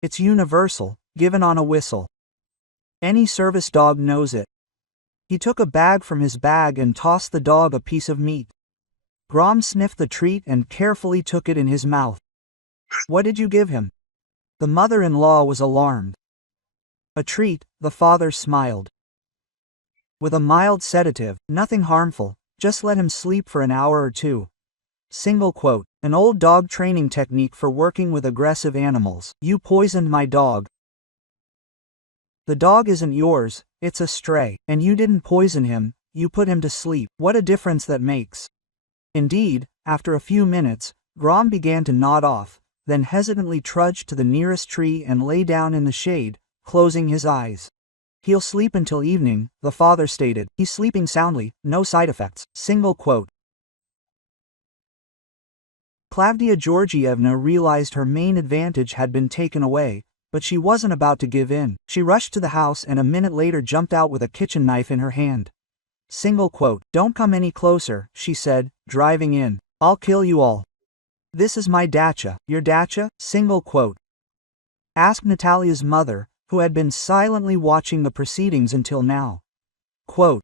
"It's universal, given on a whistle. Any service dog knows it." He took a bag from his bag and tossed the dog a piece of meat. Grom sniffed the treat and carefully took it in his mouth. "What did you give him?" The mother-in-law was alarmed. "A treat," the father smiled. "With a mild sedative, nothing harmful, just let him sleep for an hour or two." Single quote, an old dog training technique for working with aggressive animals. "You poisoned my dog." "The dog isn't yours, it's a stray, and you didn't poison him, you put him to sleep. What a difference that makes." Indeed, after a few minutes, Grom began to nod off, then hesitantly trudged to the nearest tree and lay down in the shade, closing his eyes. "He'll sleep until evening," the father stated. "He's sleeping soundly, no side effects." Single quote. Klavdia Georgievna realized her main advantage had been taken away, but she wasn't about to give in. She rushed to the house and a minute later jumped out with a kitchen knife in her hand. Don't come any closer, she said, driving in. I'll kill you all. This is my dacha. Your dacha? Asked Natalia's mother, who had been silently watching the proceedings until now. Quote,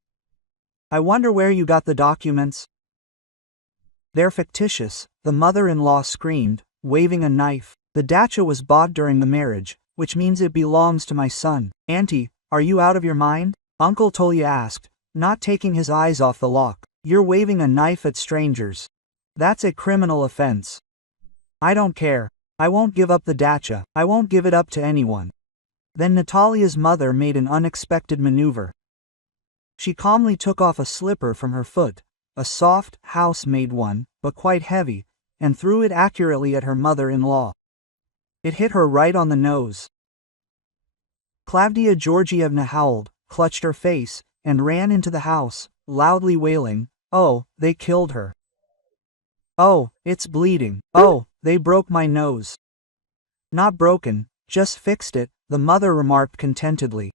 I wonder where you got the documents? They're fictitious, the mother-in-law screamed, waving a knife. The dacha was bought during the marriage, which means it belongs to my son. Auntie, are you out of your mind? Uncle Tolya asked, not taking his eyes off the lock. You're waving a knife at strangers. That's a criminal offense. I don't care. I won't give up the dacha. I won't give it up to anyone. Then Natalia's mother made an unexpected maneuver. She calmly took off a slipper from her foot, a soft, house-made one, but quite heavy, and threw it accurately at her mother-in-law. It hit her right on the nose. Klavdia Georgievna howled, clutched her face, and ran into the house, loudly wailing, Oh, they killed her. Oh, it's bleeding. Oh, they broke my nose. Not broken, just fixed it, the mother remarked contentedly.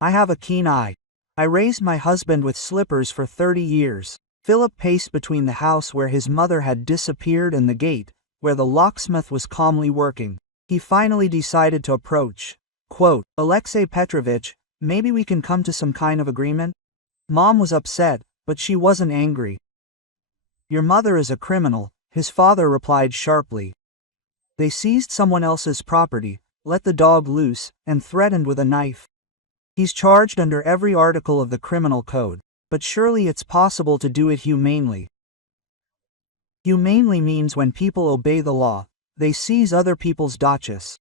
I have a keen eye. I raised my husband with slippers for 30 years. Philip paced between the house where his mother had disappeared and the gate, where the locksmith was calmly working. He finally decided to approach. Quote, Alexei Petrovich, maybe we can come to some kind of agreement? Mom was upset, but she wasn't angry. Your mother is a criminal, his father replied sharply. They seized someone else's property, let the dog loose, and threatened with a knife. He's charged under every article of the criminal code, but surely it's possible to do it humanely. Humanely means when people obey the law, they seize other people's dachas.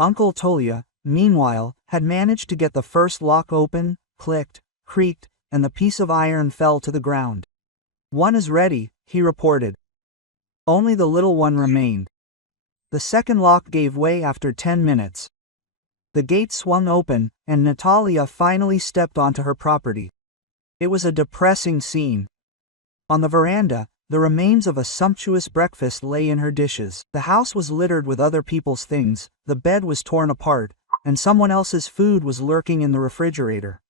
Uncle Tolya, meanwhile, had managed to get the first lock open, clicked, creaked, and the piece of iron fell to the ground. One is ready, he reported. Only the little one remained. The second lock gave way after 10 minutes. The gate swung open, and Natalia finally stepped onto her property. It was a depressing scene. On the veranda, the remains of a sumptuous breakfast lay in her dishes. The house was littered with other people's things, the bed was torn apart, and someone else's food was lurking in the refrigerator.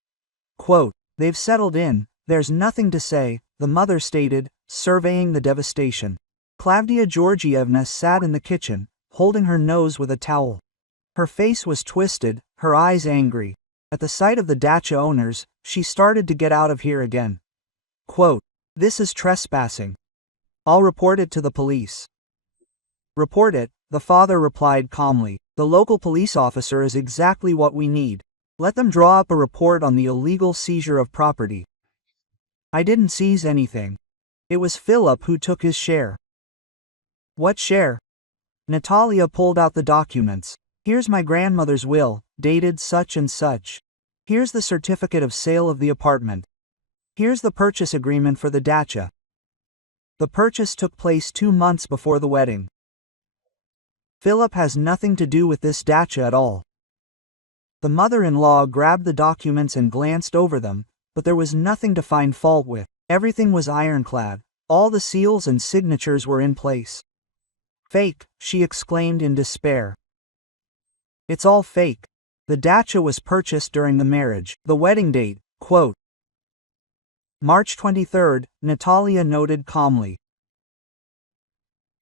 Quote, They've settled in, there's nothing to say, the mother stated, surveying the devastation. Klavdia Georgievna sat in the kitchen, holding her nose with a towel. Her face was twisted, her eyes angry. At the sight of the dacha owners, she started to get out of here again. Quote, This is trespassing. I'll report it to the police. Report it, the father replied calmly. The local police officer is exactly what we need. Let them draw up a report on the illegal seizure of property. I didn't seize anything. It was Philip who took his share. What share? Natalia pulled out the documents. Here's my grandmother's will, dated such and such. Here's the certificate of sale of the apartment. Here's the purchase agreement for the dacha. The purchase took place 2 months before the wedding. Philip has nothing to do with this dacha at all. The mother-in-law grabbed the documents and glanced over them, but there was nothing to find fault with. Everything was ironclad, all the seals and signatures were in place. Fake, she exclaimed in despair. It's all fake. The dacha was purchased during the marriage. The wedding date, quote, March 23rd, Natalia noted calmly.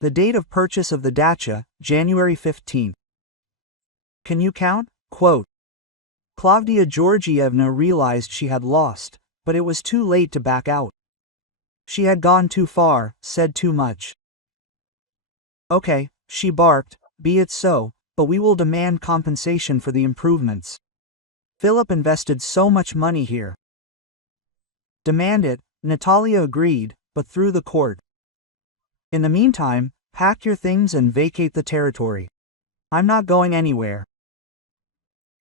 The date of purchase of the dacha, January 15th. Can you count? Quote, Klavdia Georgievna realized she had lost, but it was too late to back out. She had gone too far, said too much. Okay, she barked, be it so, but we will demand compensation for the improvements. Philip invested so much money here. Demand it, Natalia agreed, but through the court. In the meantime, pack your things and vacate the territory. I'm not going anywhere.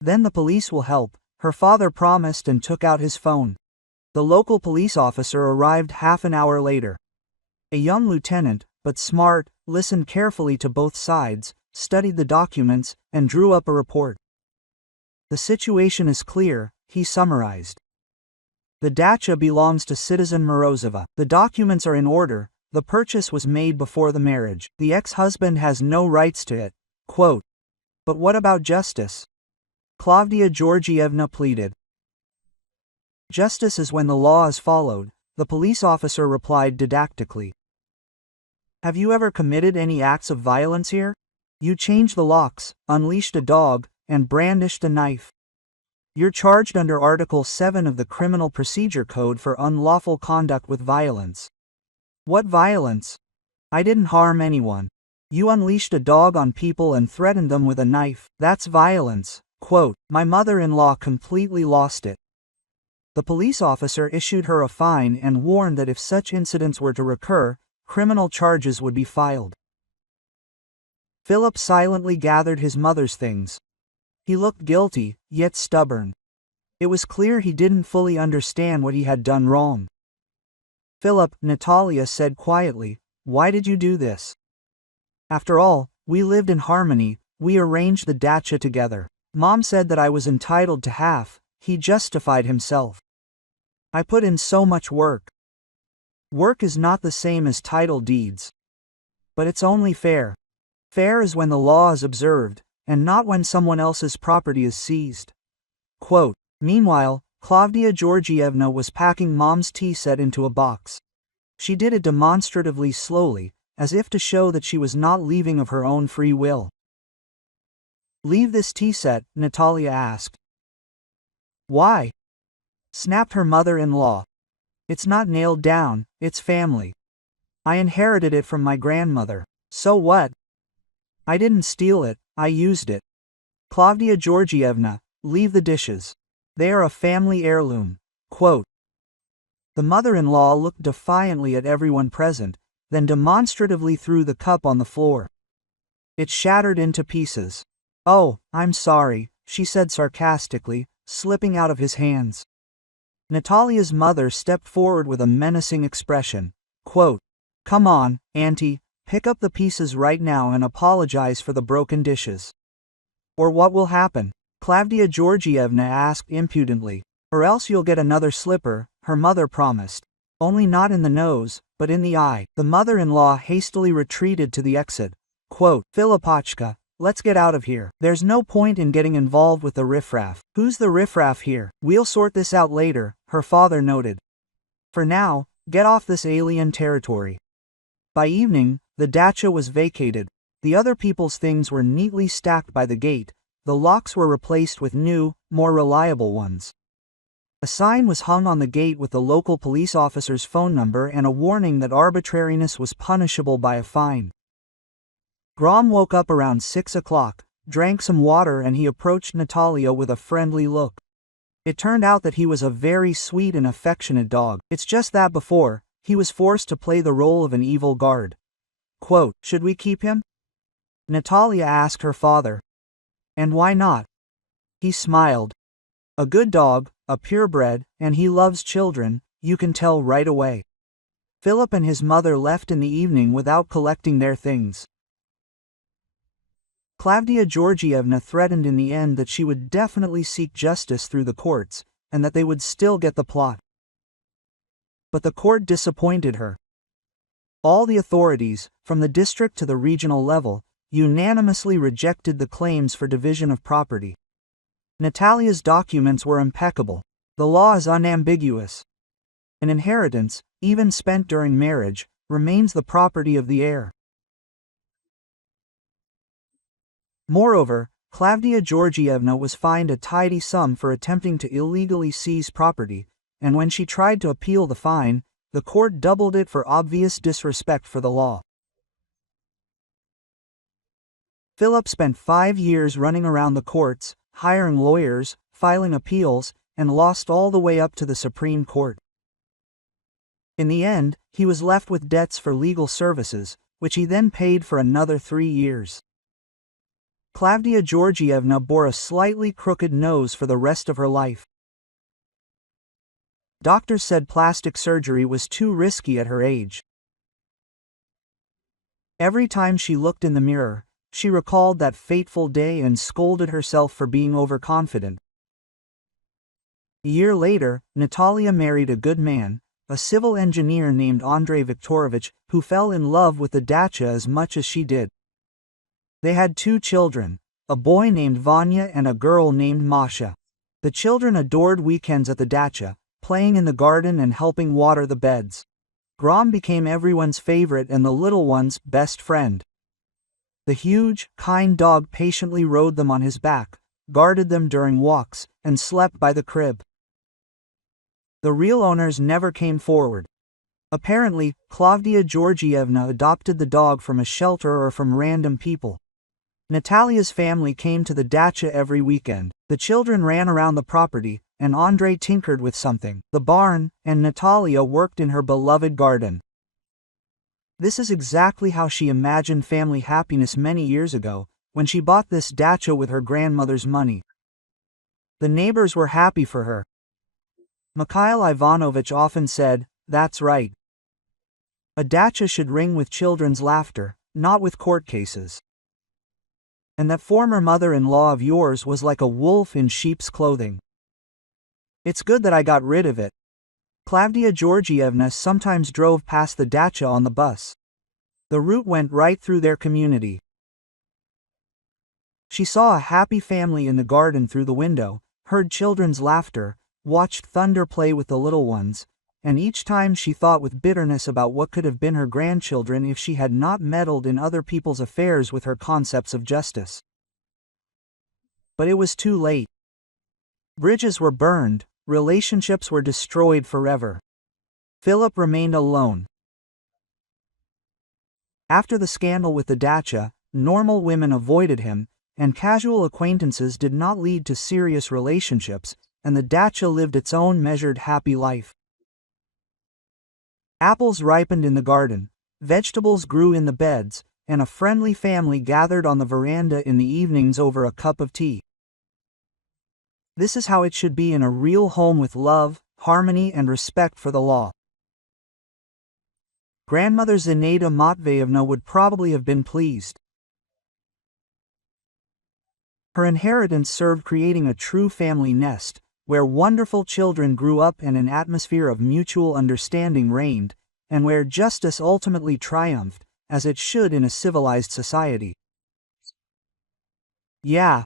Then the police will help, her father promised and took out his phone. The local police officer arrived half an hour later. A young lieutenant, but smart, listened carefully to both sides, studied the documents, and drew up a report. The situation is clear, he summarized. The dacha belongs to citizen Morozova. The documents are in order, the purchase was made before the marriage. The ex-husband has no rights to it. Quote, But what about justice? Klavdia Georgievna pleaded. Justice is when the law is followed, the police officer replied didactically. Have you ever committed any acts of violence here? You changed the locks, unleashed a dog, and brandished a knife. You're charged under Article 7 of the Criminal Procedure Code for unlawful conduct with violence. What violence? I didn't harm anyone. You unleashed a dog on people and threatened them with a knife. That's violence. Quote, my mother-in-law completely lost it. The police officer issued her a fine and warned that if such incidents were to recur, criminal charges would be filed. Philip silently gathered his mother's things. He looked guilty, yet stubborn. It was clear he didn't fully understand what he had done wrong. Philip, Natalia said quietly, why did you do this? After all, we lived in harmony, we arranged the dacha together. Mom said that I was entitled to half, he justified himself. I put in so much work. Work is not the same as title deeds. But it's only fair. Fair is when the law is observed, and not when someone else's property is seized. Quote, meanwhile, Klavdia Georgievna was packing Mom's tea set into a box. She did it demonstratively slowly, as if to show that she was not leaving of her own free will. Leave this tea set? Natalia asked. Why? Snapped her mother-in-law. It's not nailed down, it's family. I inherited it from my grandmother. So what? I didn't steal it, I used it. Klavdia Georgievna, leave the dishes. They are a family heirloom. Quote. The mother-in-law looked defiantly at everyone present, then demonstratively threw the cup on the floor. It shattered into pieces. Oh, I'm sorry, she said sarcastically, slipping out of his hands. Natalia's mother stepped forward with a menacing expression. Quote, come on, Auntie, pick up the pieces right now and apologize for the broken dishes. Or what will happen? Klavdia Georgievna asked impudently. Or else you'll get another slipper, her mother promised. Only not in the nose, but in the eye. The mother-in-law hastily retreated to the exit. Quote, Filipochka, let's get out of here. There's no point in getting involved with the riffraff. Who's the riffraff here? We'll sort this out later, her father noted. For now, get off this alien territory. By evening, the dacha was vacated. The other people's things were neatly stacked by the gate. The locks were replaced with new, more reliable ones. A sign was hung on the gate with the local police officer's phone number and a warning that arbitrariness was punishable by a fine. Grom woke up around 6 o'clock, drank some water, and he approached Natalia with a friendly look. It turned out that he was a very sweet and affectionate dog. It's just that before, he was forced to play the role of an evil guard. Quote, should we keep him? Natalia asked her father. And why not? He smiled. A good dog, a purebred, and he loves children, you can tell right away. Philip and his mother left in the evening without collecting their things. Klavdia Georgievna threatened in the end that she would definitely seek justice through the courts, and that they would still get the plot. But the court disappointed her. All the authorities, from the district to the regional level, unanimously rejected the claims for division of property. Natalia's documents were impeccable. The law is unambiguous. An inheritance, even spent during marriage, remains the property of the heir. Moreover, Klavdia Georgievna was fined a tidy sum for attempting to illegally seize property, and when she tried to appeal the fine, the court doubled it for obvious disrespect for the law. Philip spent 5 years running around the courts, hiring lawyers, filing appeals, and lost all the way up to the Supreme Court. In the end, he was left with debts for legal services, which he then paid for another 3 years. Klavdia Georgievna bore a slightly crooked nose for the rest of her life. Doctors said plastic surgery was too risky at her age. Every time she looked in the mirror, she recalled that fateful day and scolded herself for being overconfident. A year later, Natalia married a good man, a civil engineer named Andrei Viktorovich, who fell in love with the dacha as much as she did. They had 2 children, a boy named Vanya and a girl named Masha. The children adored weekends at the dacha, playing in the garden and helping water the beds. Grom became everyone's favorite and the little one's best friend. The huge, kind dog patiently rode them on his back, guarded them during walks, and slept by the crib. The real owners never came forward. Apparently, Klavdia Georgievna adopted the dog from a shelter or from random people. Natalia's family came to the dacha every weekend. The children ran around the property, and Andrei tinkered with something, the barn, and Natalia worked in her beloved garden. This is exactly how she imagined family happiness many years ago, when she bought this dacha with her grandmother's money. The neighbors were happy for her. Mikhail Ivanovich often said, "That's right. A dacha should ring with children's laughter, not with court cases. And that former mother-in-law of yours was like a wolf in sheep's clothing. It's good that I got rid of it." Klavdia Georgievna sometimes drove past the dacha on the bus. The route went right through their community. She saw a happy family in the garden through the window, heard children's laughter, watched thunder play with the little ones, and each time she thought with bitterness about what could have been her grandchildren if she had not meddled in other people's affairs with her concepts of justice. But it was too late. Bridges were burned, relationships were destroyed forever. Philip remained alone. After the scandal with the dacha, normal women avoided him, and casual acquaintances did not lead to serious relationships, and the dacha lived its own measured happy life. Apples ripened in the garden, vegetables grew in the beds, and a friendly family gathered on the veranda in the evenings over a cup of tea. This is how it should be in a real home with love, harmony and respect for the law. Grandmother Zinaida Matveyevna would probably have been pleased. Her inheritance served creating a true family nest, where wonderful children grew up and an atmosphere of mutual understanding reigned, and where justice ultimately triumphed, as it should in a civilized society. Yeah,